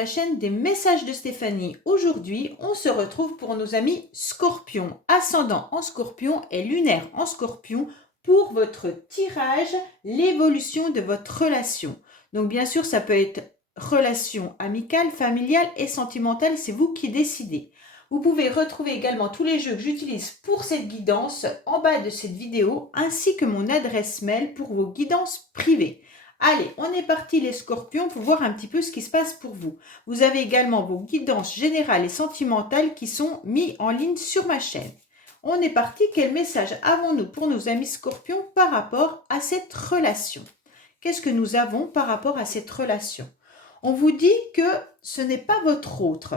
la chaîne des messages de Stéphanie. Aujourd'hui, on se retrouve pour nos amis Scorpion, ascendant en Scorpion et lunaire en Scorpion pour votre tirage, l'évolution de votre relation. Donc bien sûr, ça peut être relation amicale, familiale et sentimentale, c'est vous qui décidez. Vous pouvez retrouver également tous les jeux que j'utilise pour cette guidance en bas de cette vidéo, ainsi que mon adresse mail pour vos guidances privées. Allez, on est parti les scorpions pour voir un petit peu ce qui se passe pour vous. Vous avez également vos guidances générales et sentimentales qui sont mis en ligne sur ma chaîne. On est parti, quel message avons-nous pour nos amis scorpions par rapport à cette relation? Qu'est-ce que nous avons par rapport à cette relation? On vous dit que ce n'est pas votre autre.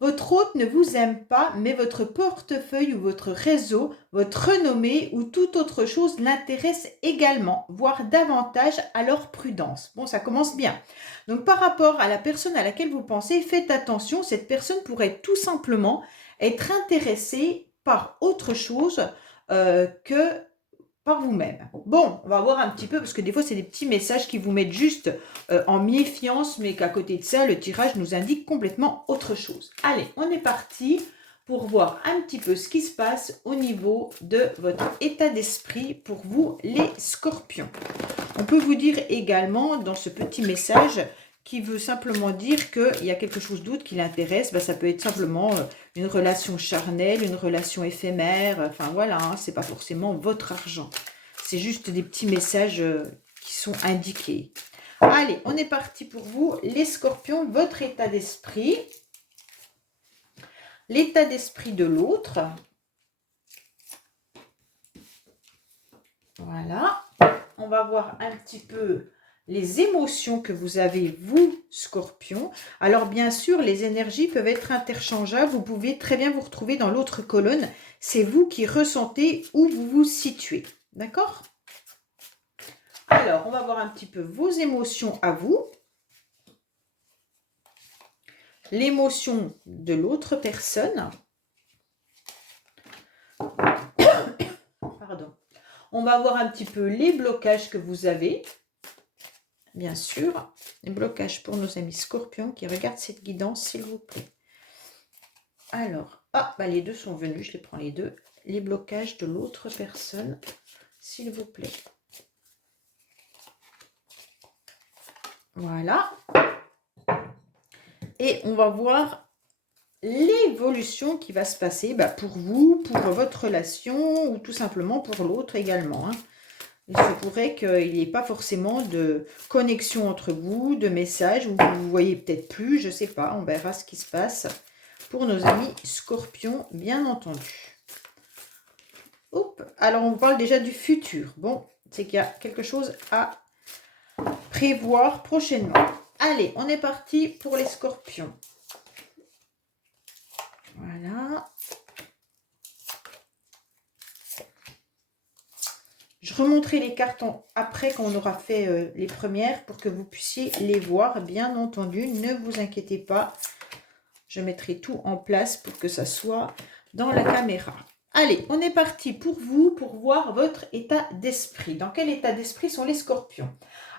Votre hôte ne vous aime pas, mais votre portefeuille ou votre réseau, votre renommée ou toute autre chose l'intéresse également, voire davantage, alors prudence. Bon, ça commence bien. Donc, par rapport à la personne à laquelle vous pensez, faites attention, cette personne pourrait tout simplement être intéressée par autre chose que par vous-même. Bon, on va voir un petit peu, parce que des fois, c'est des petits messages qui vous mettent juste en méfiance, mais qu'à côté de ça, le tirage nous indique complètement autre chose. Allez, on est parti pour voir un petit peu ce qui se passe au niveau de votre état d'esprit pour vous, les scorpions. On peut vous dire également, dans ce petit message, qui veut simplement dire qu'il y a quelque chose d'autre qui l'intéresse, ça peut être simplement une relation charnelle, une relation éphémère, enfin voilà, hein, c'est pas forcément votre argent. C'est juste des petits messages qui sont indiqués. Allez, on est parti pour vous, les scorpions, votre état d'esprit. L'état d'esprit de l'autre. Voilà. On va voir un petit peu les émotions que vous avez, vous, scorpion. Alors, bien sûr, les énergies peuvent être interchangeables. Vous pouvez très bien vous retrouver dans l'autre colonne. C'est vous qui ressentez où vous vous situez. D'accord? Alors, on va voir un petit peu vos émotions à vous. L'émotion de l'autre personne. Pardon. On va voir un petit peu les blocages que vous avez. Bien sûr, les blocages pour nos amis scorpions qui regardent cette guidance, s'il vous plaît. Alors, les deux sont venus, je les prends les deux. Les blocages de l'autre personne, s'il vous plaît. Voilà. Et on va voir l'évolution qui va se passer pour vous, pour votre relation ou tout simplement pour l'autre également. Il se pourrait qu'il n'y ait pas forcément de connexion entre vous, de messages, ou vous ne voyez peut-être plus, je ne sais pas, on verra ce qui se passe pour nos amis scorpions, bien entendu. Oups. Alors, on parle déjà du futur. Bon, c'est qu'il y a quelque chose à prévoir prochainement. Allez, on est parti pour les scorpions. Voilà. Je remonterai les cartons après quand on aura fait les premières pour que vous puissiez les voir. Bien entendu, ne vous inquiétez pas. Je mettrai tout en place pour que ça soit dans la caméra. Allez, on est parti pour vous, pour voir votre état d'esprit. Dans quel état d'esprit sont les scorpions?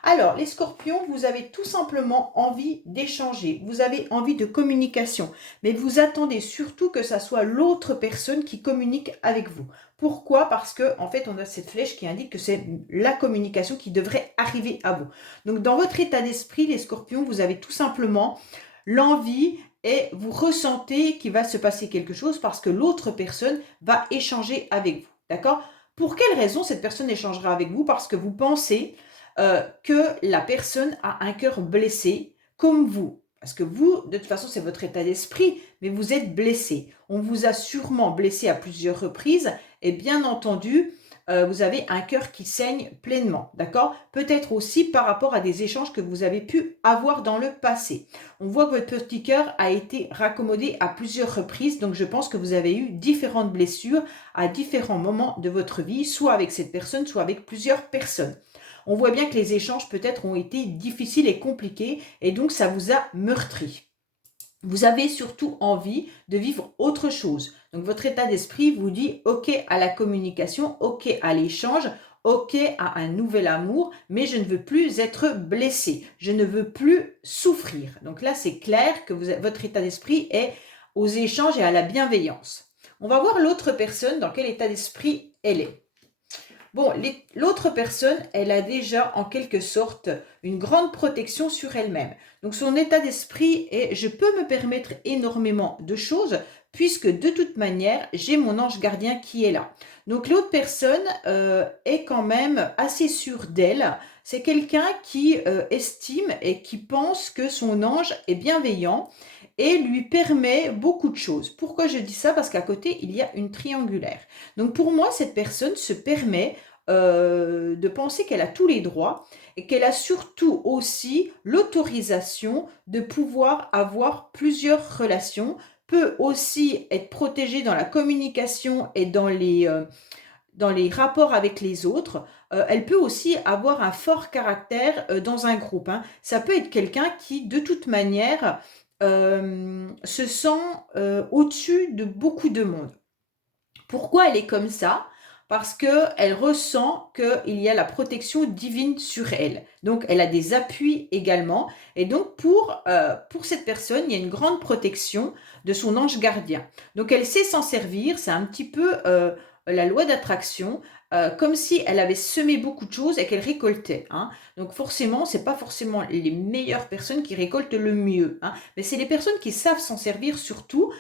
Alors, les scorpions, vous avez tout simplement envie d'échanger. Vous avez envie de communication. Mais vous attendez surtout que ça soit l'autre personne qui communique avec vous. Pourquoi? Parce que en fait, on a cette flèche qui indique que c'est la communication qui devrait arriver à vous. Donc, dans votre état d'esprit, les scorpions, vous avez tout simplement l'envie et vous ressentez qu'il va se passer quelque chose parce que l'autre personne va échanger avec vous. D'accord? Pour quelle raison cette personne échangera avec vous? Parce que vous pensez que la personne a un cœur blessé comme vous. Parce que vous, de toute façon, c'est votre état d'esprit, mais vous êtes blessé. On vous a sûrement blessé à plusieurs reprises et bien entendu, vous avez un cœur qui saigne pleinement, d'accord? Peut-être aussi par rapport à des échanges que vous avez pu avoir dans le passé. On voit que votre petit cœur a été raccommodé à plusieurs reprises, donc je pense que vous avez eu différentes blessures à différents moments de votre vie, soit avec cette personne, soit avec plusieurs personnes. On voit bien que les échanges peut-être ont été difficiles et compliqués et donc ça vous a meurtri. Vous avez surtout envie de vivre autre chose. Donc votre état d'esprit vous dit ok à la communication, ok à l'échange, OK à un nouvel amour, mais je ne veux plus être blessée, je ne veux plus souffrir. Donc là, c'est clair que votre état d'esprit est aux échanges et à la bienveillance. On va voir l'autre personne, dans quel état d'esprit elle est. Bon, l'autre personne, elle a déjà en quelque sorte une grande protection sur elle-même. Donc son état d'esprit est, je peux me permettre énormément de choses puisque de toute manière, j'ai mon ange gardien qui est là. Donc l'autre personne est quand même assez sûre d'elle. C'est quelqu'un qui estime et qui pense que son ange est bienveillant et lui permet beaucoup de choses. Pourquoi je dis ça? Parce qu'à côté, il y a une triangulaire. Donc pour moi, cette personne se permet de penser qu'elle a tous les droits et qu'elle a surtout aussi l'autorisation de pouvoir avoir plusieurs relations, peut aussi être protégée dans la communication et dans les rapports avec les autres. Elle peut aussi avoir un fort caractère dans un groupe, hein. Ça peut être quelqu'un qui, de toute manière, se sent au-dessus de beaucoup de monde. Pourquoi elle est comme ça? Parce qu'elle ressent qu'il y a la protection divine sur elle. Donc, elle a des appuis également. Et donc, pour cette personne, il y a une grande protection de son ange gardien. Donc, elle sait s'en servir. C'est un petit peu la loi d'attraction, comme si elle avait semé beaucoup de choses et qu'elle récoltait, hein. Donc, forcément, ce n'est pas forcément les meilleures personnes qui récoltent le mieux, hein, mais c'est les personnes qui savent s'en servir surtout,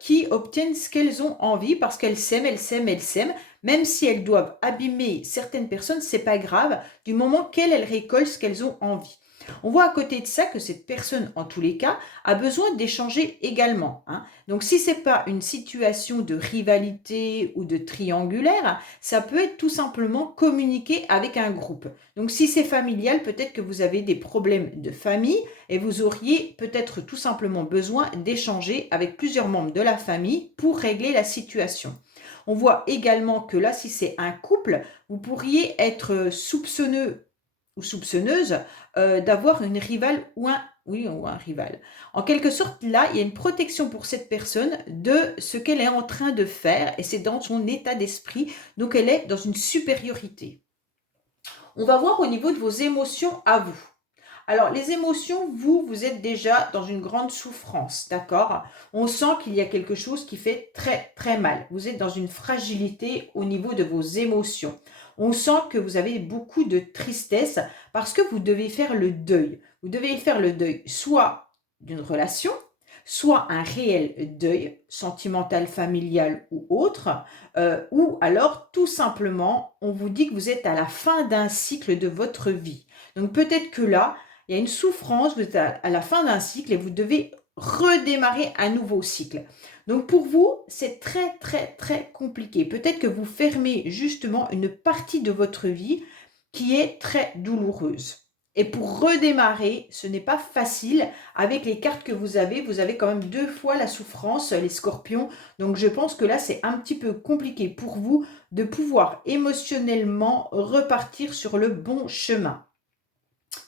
qui obtiennent ce qu'elles ont envie parce qu'elles s'aiment, elles s'aiment, elles s'aiment. Même si elles doivent abîmer certaines personnes, c'est pas grave, du moment qu'elles récoltent ce qu'elles ont envie. On voit à côté de ça que cette personne, en tous les cas, a besoin d'échanger également, hein. Donc, si c'est pas une situation de rivalité ou de triangulaire, ça peut être tout simplement communiquer avec un groupe. Donc, si c'est familial, peut-être que vous avez des problèmes de famille et vous auriez peut-être tout simplement besoin d'échanger avec plusieurs membres de la famille pour régler la situation. On voit également que là, si c'est un couple, vous pourriez être soupçonneux ou soupçonneuse d'avoir une rivale ou un rival. En quelque sorte, là, il y a une protection pour cette personne de ce qu'elle est en train de faire et c'est dans son état d'esprit. Donc, elle est dans une supériorité. On va voir au niveau de vos émotions à vous. Alors, les émotions, vous êtes déjà dans une grande souffrance, d'accord? On sent qu'il y a quelque chose qui fait très, très mal. Vous êtes dans une fragilité au niveau de vos émotions. On sent que vous avez beaucoup de tristesse parce que vous devez faire le deuil. Vous devez faire le deuil soit d'une relation, soit un réel deuil sentimental, familial ou autre, ou alors tout simplement, on vous dit que vous êtes à la fin d'un cycle de votre vie. Donc peut-être que là, il y a une souffrance, vous êtes à la fin d'un cycle et vous devez redémarrer un nouveau cycle. Donc pour vous, c'est très très très compliqué. Peut-être que vous fermez justement une partie de votre vie qui est très douloureuse. Et pour redémarrer, ce n'est pas facile. Avec les cartes que vous avez quand même 2 fois la souffrance, les scorpions. Donc je pense que là, c'est un petit peu compliqué pour vous de pouvoir émotionnellement repartir sur le bon chemin.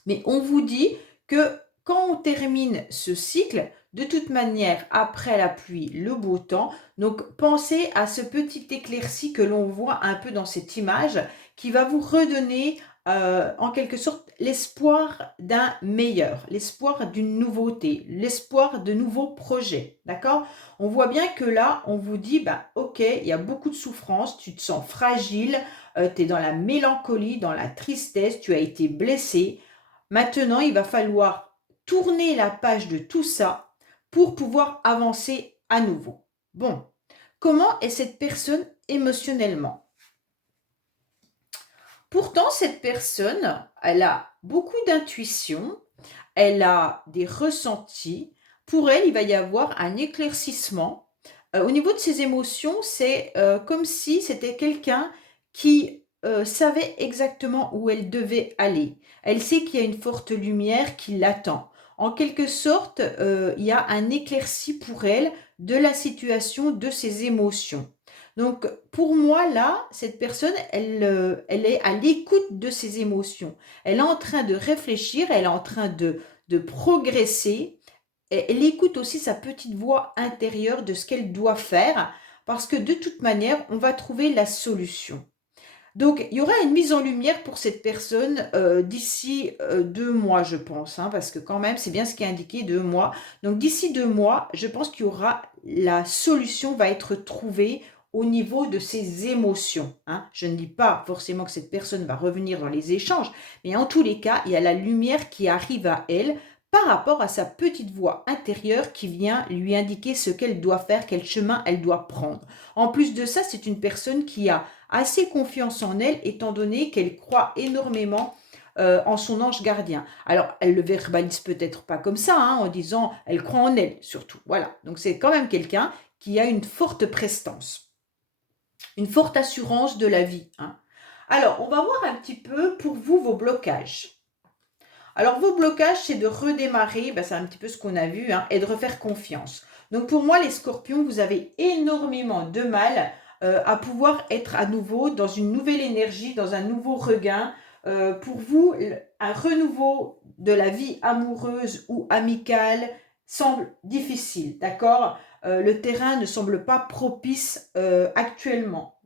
Mais on vous dit que quand on termine ce cycle, de toute manière, après la pluie, le beau temps. Donc, pensez à ce petit éclairci que l'on voit un peu dans cette image qui va vous redonner en quelque sorte l'espoir d'un meilleur, l'espoir d'une nouveauté, l'espoir de nouveaux projets. D'accord? On voit bien que là, on vous dit, bah, ok, il y a beaucoup de souffrance, tu te sens fragile, tu es dans la mélancolie, dans la tristesse, tu as été blessé. Maintenant, il va falloir tourner la page de tout ça pour pouvoir avancer à nouveau. Bon, comment est cette personne émotionnellement? Pourtant, cette personne, elle a beaucoup d'intuition, elle a des ressentis. Pour elle, il va y avoir un éclaircissement. Au niveau de ses émotions, c'est comme si c'était quelqu'un qui savait exactement où elle devait aller. Elle sait qu'il y a une forte lumière qui l'attend. En quelque sorte, il y a un éclairci pour elle de la situation, de ses émotions. Donc, pour moi, là, cette personne, elle est à l'écoute de ses émotions. Elle est en train de réfléchir, elle est en train de progresser. Et elle écoute aussi sa petite voix intérieure de ce qu'elle doit faire, parce que de toute manière, on va trouver la solution. Donc, il y aura une mise en lumière pour cette personne d'ici 2 mois, je pense, hein, parce que quand même, c'est bien ce qui est indiqué, 2 mois. Donc, d'ici 2 mois, je pense qu'il y aura, la solution va être trouvée au niveau de ses émotions, hein. Je ne dis pas forcément que cette personne va revenir dans les échanges, mais en tous les cas, il y a la lumière qui arrive à elle par rapport à sa petite voix intérieure qui vient lui indiquer ce qu'elle doit faire, quel chemin elle doit prendre. En plus de ça, c'est une personne qui a assez confiance en elle, étant donné qu'elle croit énormément en son ange gardien. Alors, elle le verbalise peut-être pas comme ça, hein, en disant elle croit en elle, surtout. Voilà. Donc, c'est quand même quelqu'un qui a une forte prestance, une forte assurance de la vie, hein. Alors, on va voir un petit peu pour vous vos blocages. Alors, vos blocages, c'est de redémarrer, c'est un petit peu ce qu'on a vu, hein, et de refaire confiance. Donc, pour moi, les scorpions, vous avez énormément de mal à pouvoir être à nouveau dans une nouvelle énergie, dans un nouveau regain. Pour vous, un renouveau de la vie amoureuse ou amicale semble difficile, d'accord? Le terrain ne semble pas propice actuellement.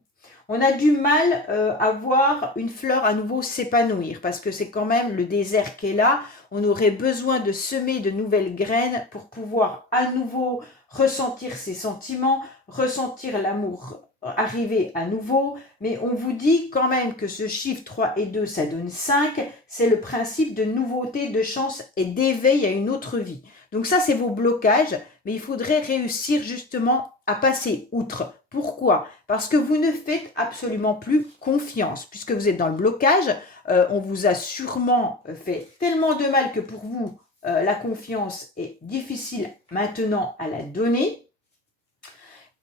On a du mal à voir une fleur à nouveau s'épanouir parce que c'est quand même le désert qui est là. On aurait besoin de semer de nouvelles graines pour pouvoir à nouveau ressentir ses sentiments, ressentir l'amour arriver à nouveau. Mais on vous dit quand même que ce chiffre 3 et 2, ça donne 5. C'est le principe de nouveauté, de chance et d'éveil à une autre vie. Donc ça, c'est vos blocages, mais il faudrait réussir justement à passer outre. Pourquoi? Parce que vous ne faites absolument plus confiance. Puisque vous êtes dans le blocage, on vous a sûrement fait tellement de mal que pour vous, la confiance est difficile maintenant à la donner.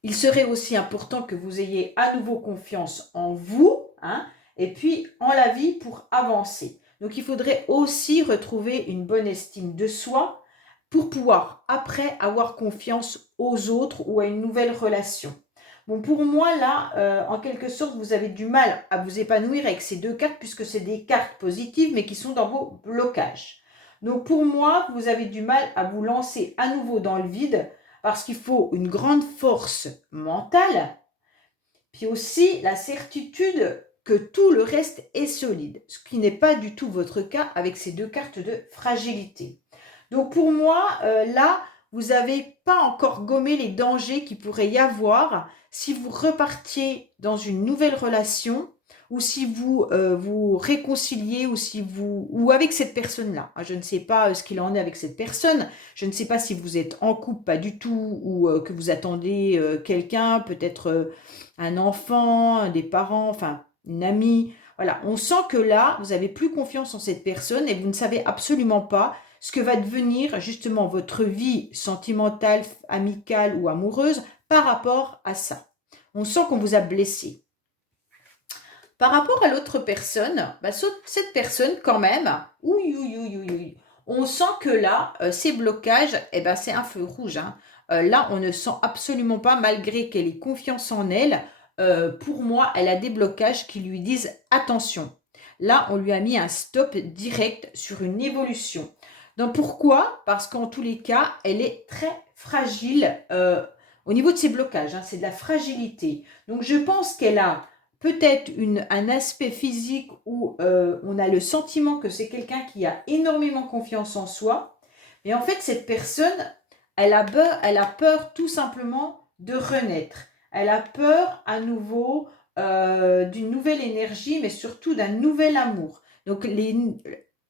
Il serait aussi important que vous ayez à nouveau confiance en vous, hein, et puis en la vie pour avancer. Donc il faudrait aussi retrouver une bonne estime de soi pour pouvoir après avoir confiance aux autres ou à une nouvelle relation. Bon, pour moi, là, en quelque sorte, vous avez du mal à vous épanouir avec ces deux cartes puisque c'est des cartes positives mais qui sont dans vos blocages. Donc pour moi, vous avez du mal à vous lancer à nouveau dans le vide parce qu'il faut une grande force mentale, puis aussi la certitude que tout le reste est solide, ce qui n'est pas du tout votre cas avec ces deux cartes de fragilité. Donc pour moi, là, vous n'avez pas encore gommé les dangers qu'il pourrait y avoir si vous repartiez dans une nouvelle relation ou si vous vous réconciliez ou si vous ou avec cette personne-là. Je ne sais pas ce qu'il en est avec cette personne. Je ne sais pas si vous êtes en couple, pas du tout, ou que vous attendez quelqu'un, peut-être un enfant, des parents, enfin une amie. Voilà, on sent que là, vous avez plus confiance en cette personne et vous ne savez absolument pas ce que va devenir justement votre vie sentimentale, amicale ou amoureuse par rapport à ça. On sent qu'on vous a blessé. Par rapport à l'autre personne, cette personne quand même, on sent que là, ces blocages, c'est un feu rouge, hein. Là, on ne sent absolument pas, malgré qu'elle ait confiance en elle, pour moi, elle a des blocages qui lui disent attention. Là, on lui a mis un stop direct sur une évolution. Donc pourquoi? Parce qu'en tous les cas, elle est très fragile au niveau de ses blocages, hein, c'est de la fragilité. Donc je pense qu'elle a peut-être un aspect physique où on a le sentiment que c'est quelqu'un qui a énormément confiance en soi. Mais en fait, cette personne, elle a peur tout simplement de renaître. Elle a peur à nouveau d'une nouvelle énergie, mais surtout d'un nouvel amour. Donc, une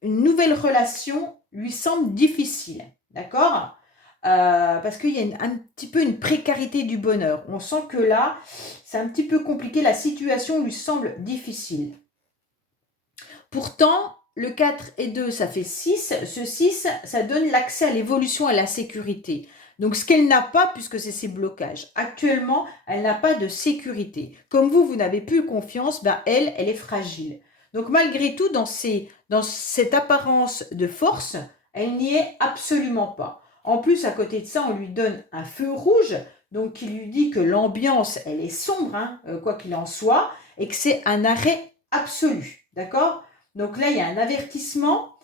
nouvelle relation lui semble difficile, d'accord? Parce qu'il y a un petit peu une précarité du bonheur. On sent que là, c'est un petit peu compliqué, la situation lui semble difficile. Pourtant, le 4 et 2, ça fait 6. Ce 6, ça donne l'accès à l'évolution, à la sécurité. Donc, ce qu'elle n'a pas, puisque c'est ses blocages. Actuellement, elle n'a pas de sécurité. Comme vous n'avez plus confiance, elle est fragile. Donc, malgré tout, dans cette apparence de force, elle n'y est absolument pas. En plus, à côté de ça, on lui donne un feu rouge, donc qui lui dit que l'ambiance, elle est sombre, hein, quoi qu'il en soit, et que c'est un arrêt absolu. D'accord? Donc là, il y a un avertissement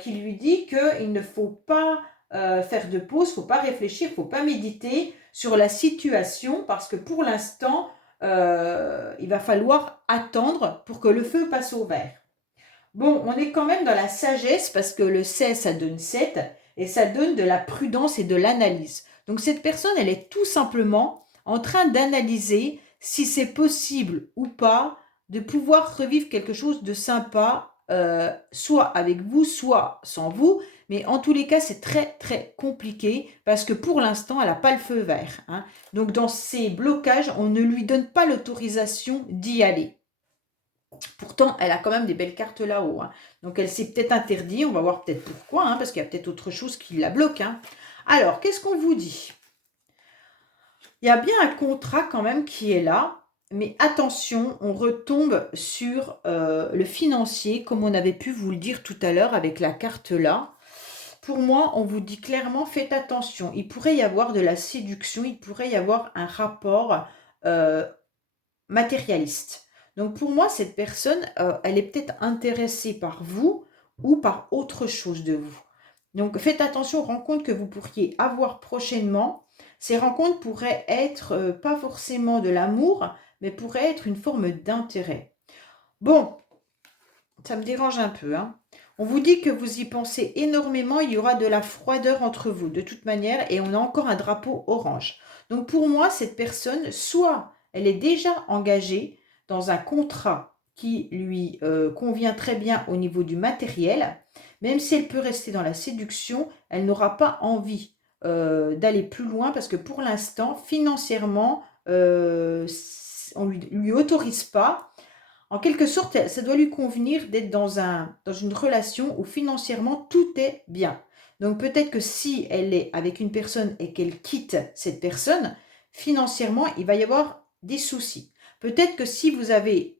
qui lui dit qu'il ne faut pas faire de pause, il ne faut pas réfléchir, il ne faut pas méditer sur la situation parce que pour l'instant, il va falloir attendre pour que le feu passe au vert. Bon, on est quand même dans la sagesse parce que le 16, ça donne 7 et ça donne de la prudence et de l'analyse. Donc cette personne, elle est tout simplement en train d'analyser si c'est possible ou pas de pouvoir revivre quelque chose de sympa, soit avec vous, soit sans vous. Mais en tous les cas, c'est très très compliqué parce que pour l'instant, elle n'a pas le feu vert, hein. Donc dans ces blocages, on ne lui donne pas l'autorisation d'y aller. Pourtant, elle a quand même des belles cartes là-haut, hein. Donc, elle s'est peut-être interdit. On va voir peut-être pourquoi, hein, parce qu'il y a peut-être autre chose qui la bloque, hein. Alors, qu'est-ce qu'on vous dit? Il y a bien un contrat quand même qui est là. Mais attention, on retombe sur le financier, comme on avait pu vous le dire tout à l'heure avec la carte là. Pour moi, on vous dit clairement, faites attention. Il pourrait y avoir de la séduction, il pourrait y avoir un rapport euh, matérialiste. Donc pour moi, cette personne, elle est peut-être intéressée par vous ou par autre chose de vous. Donc faites attention aux rencontres que vous pourriez avoir prochainement. Ces rencontres pourraient être pas forcément de l'amour, mais pourraient être une forme d'intérêt. Bon, ça me dérange un peu, hein. On vous dit que vous y pensez énormément, il y aura de la froideur entre vous, de toute manière, et on a encore un drapeau orange. Donc pour moi, cette personne, soit elle est déjà engagée dans un contrat qui lui convient très bien au niveau du matériel, même si elle peut rester dans la séduction, elle n'aura pas envie d'aller plus loin parce que pour l'instant, financièrement, on ne lui autorise pas. En quelque sorte, ça doit lui convenir d'être dans une relation où financièrement tout est bien. Donc peut-être que si elle est avec une personne et qu'elle quitte cette personne, financièrement, il va y avoir des soucis. Peut-être que si vous avez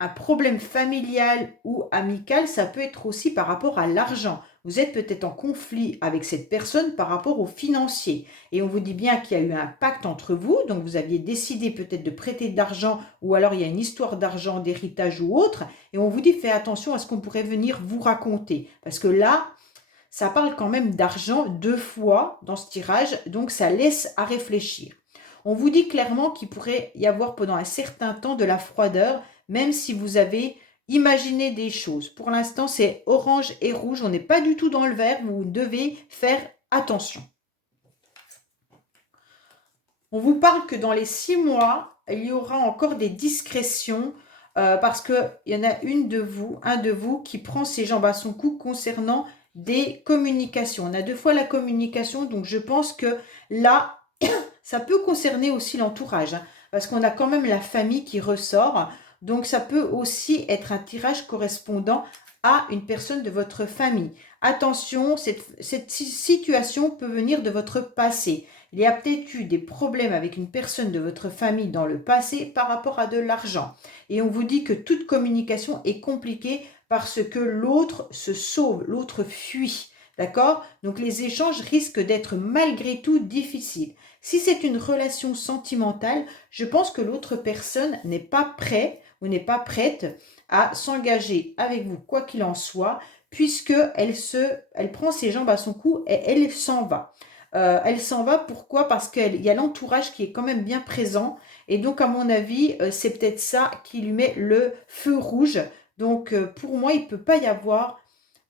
un problème familial ou amical, ça peut être aussi par rapport à l'argent. Vous êtes peut-être en conflit avec cette personne par rapport au financier. Et on vous dit bien qu'il y a eu un pacte entre vous, donc vous aviez décidé peut-être de prêter de l'argent, ou alors il y a une histoire d'argent, d'héritage ou autre, et on vous dit faites attention à ce qu'on pourrait venir vous raconter. Parce que là, ça parle quand même d'argent 2 fois dans ce tirage, donc ça laisse à réfléchir. On vous dit clairement qu'il pourrait y avoir pendant un certain temps de la froideur, même si vous avez imaginé des choses. Pour l'instant, c'est orange et rouge, on n'est pas du tout dans le vert, vous devez faire attention. On vous parle que dans les 6 mois, il y aura encore des discrétions parce qu'il y en a un de vous qui prend ses jambes à son cou concernant des communications. On a 2 fois la communication, donc je pense que là, ça peut concerner aussi l'entourage, hein, parce qu'on a quand même la famille qui ressort. Donc ça peut aussi être un tirage correspondant à une personne de votre famille. Attention, cette situation peut venir de votre passé. Il y a peut-être eu des problèmes avec une personne de votre famille dans le passé par rapport à de l'argent. Et on vous dit que toute communication est compliquée parce que l'autre se sauve, l'autre fuit. D'accord? Donc les échanges risquent d'être malgré tout difficiles. Si c'est une relation sentimentale, je pense que l'autre personne n'est pas prêt ou n'est pas prête à s'engager avec vous, quoi qu'il en soit, puisque elle prend ses jambes à son cou et elle s'en va. Elle s'en va, pourquoi? Parce qu'il y a l'entourage qui est quand même bien présent. Et donc, à mon avis, c'est peut-être ça qui lui met le feu rouge. Donc, pour moi, il ne peut pas y avoir,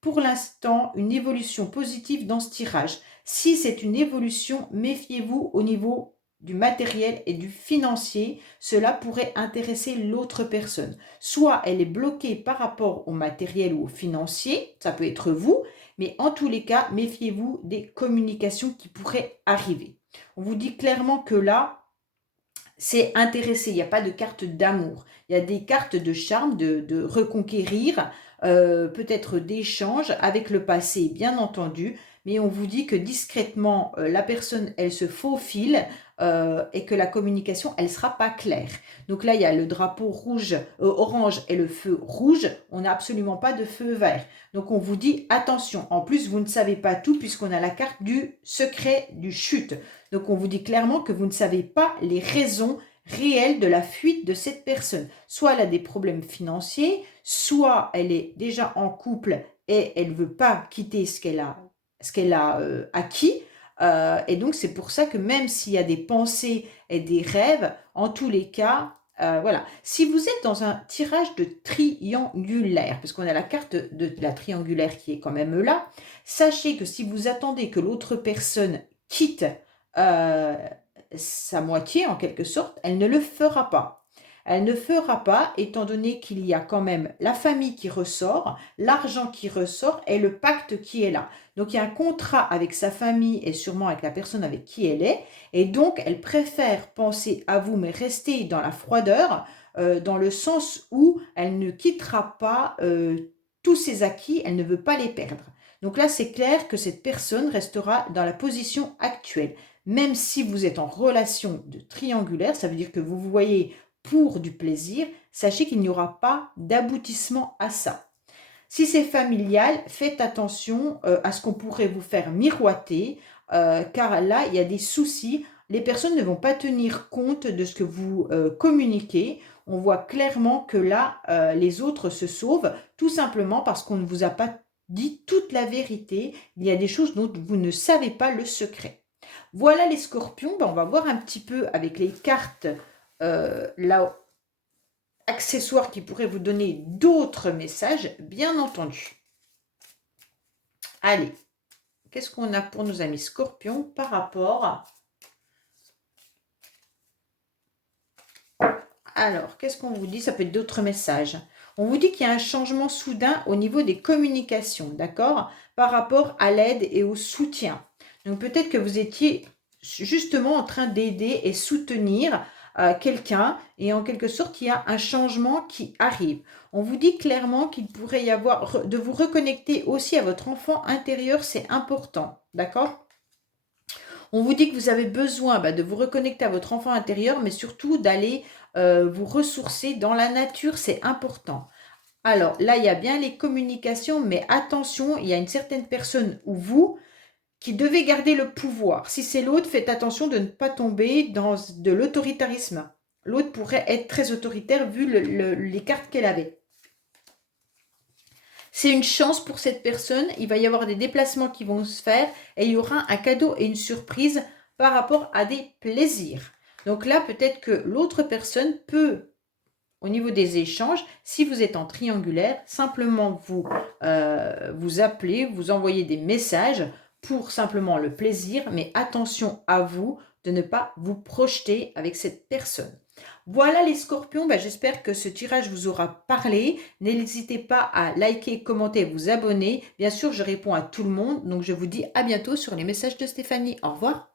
pour l'instant, une évolution positive dans ce tirage. Si c'est une évolution, méfiez-vous au niveau du matériel et du financier. Cela pourrait intéresser l'autre personne. Soit elle est bloquée par rapport au matériel ou au financier, ça peut être vous, mais en tous les cas, méfiez-vous des communications qui pourraient arriver. On vous dit clairement que là, c'est intéressé, il n'y a pas de carte d'amour. Il y a des cartes de charme, de reconquérir, peut-être d'échange avec le passé, bien entendu. Mais on vous dit que discrètement, la personne, elle se faufile et que la communication, elle ne sera pas claire. Donc là, il y a le drapeau rouge, orange et le feu rouge. On n'a absolument pas de feu vert. Donc on vous dit attention. En plus, vous ne savez pas tout puisqu'on a la carte du secret du chute. Donc on vous dit clairement que vous ne savez pas les raisons réelles de la fuite de cette personne. Soit elle a des problèmes financiers, soit elle est déjà en couple et elle ne veut pas quitter ce qu'elle a acquis. Et donc c'est pour ça que même s'il y a des pensées et des rêves, en tous les cas, Voilà. Si vous êtes dans un tirage de triangulaire, parce qu'on a la carte de la triangulaire qui est quand même là, sachez que si vous attendez que l'autre personne quitte euh, sa moitié, en quelque sorte, elle ne le fera pas. Elle ne fera pas, étant donné qu'il y a quand même la famille qui ressort, l'argent qui ressort et le pacte qui est là. Donc il y a un contrat avec sa famille et sûrement avec la personne avec qui elle est. Et donc elle préfère penser à vous, mais rester dans la froideur, dans le sens où elle ne quittera pas tous ses acquis, elle ne veut pas les perdre. Donc là, c'est clair que cette personne restera dans la position actuelle. Même si vous êtes en relation de triangulaire, ça veut dire que vous vous voyez pour du plaisir, sachez qu'il n'y aura pas d'aboutissement à ça. Si c'est familial, faites attention à ce qu'on pourrait vous faire miroiter, car là, il y a des soucis. Les personnes ne vont pas tenir compte de ce que vous communiquez. On voit clairement que là, les autres se sauvent, tout simplement parce qu'on ne vous a pas dit toute la vérité. Il y a des choses dont vous ne savez pas le secret. Voilà les scorpions. On va voir un petit peu avec les cartes là, accessoires qui pourraient vous donner d'autres messages, bien entendu. Allez, qu'est-ce qu'on a pour nos amis scorpions par rapport à... Alors, qu'est-ce qu'on vous dit? Ça peut être d'autres messages. On vous dit qu'il y a un changement soudain au niveau des communications, d'accord? Par rapport à l'aide et au soutien. Donc, peut-être que vous étiez justement en train d'aider et soutenir quelqu'un et en quelque sorte, il y a un changement qui arrive. On vous dit clairement qu'il pourrait y avoir, de vous reconnecter aussi à votre enfant intérieur, c'est important, d'accord? On vous dit que vous avez besoin de vous reconnecter à votre enfant intérieur, mais surtout d'aller vous ressourcer dans la nature, c'est important. Alors là, il y a bien les communications, mais attention, il y a une certaine personne ou vous qui devez garder le pouvoir. Si c'est l'autre, faites attention de ne pas tomber dans de l'autoritarisme. L'autre pourrait être très autoritaire vu les cartes qu'elle avait. C'est une chance pour cette personne. Il va y avoir des déplacements qui vont se faire et il y aura un cadeau et une surprise par rapport à des plaisirs. Donc là, peut-être que l'autre personne peut, au niveau des échanges, si vous êtes en triangulaire, simplement vous appeler, vous envoyer des messages pour simplement le plaisir, mais attention à vous de ne pas vous projeter avec cette personne. Voilà les scorpions, j'espère que ce tirage vous aura parlé. N'hésitez pas à liker, commenter, vous abonner. Bien sûr, je réponds à tout le monde, donc je vous dis à bientôt sur les messages de Stéphanie. Au revoir.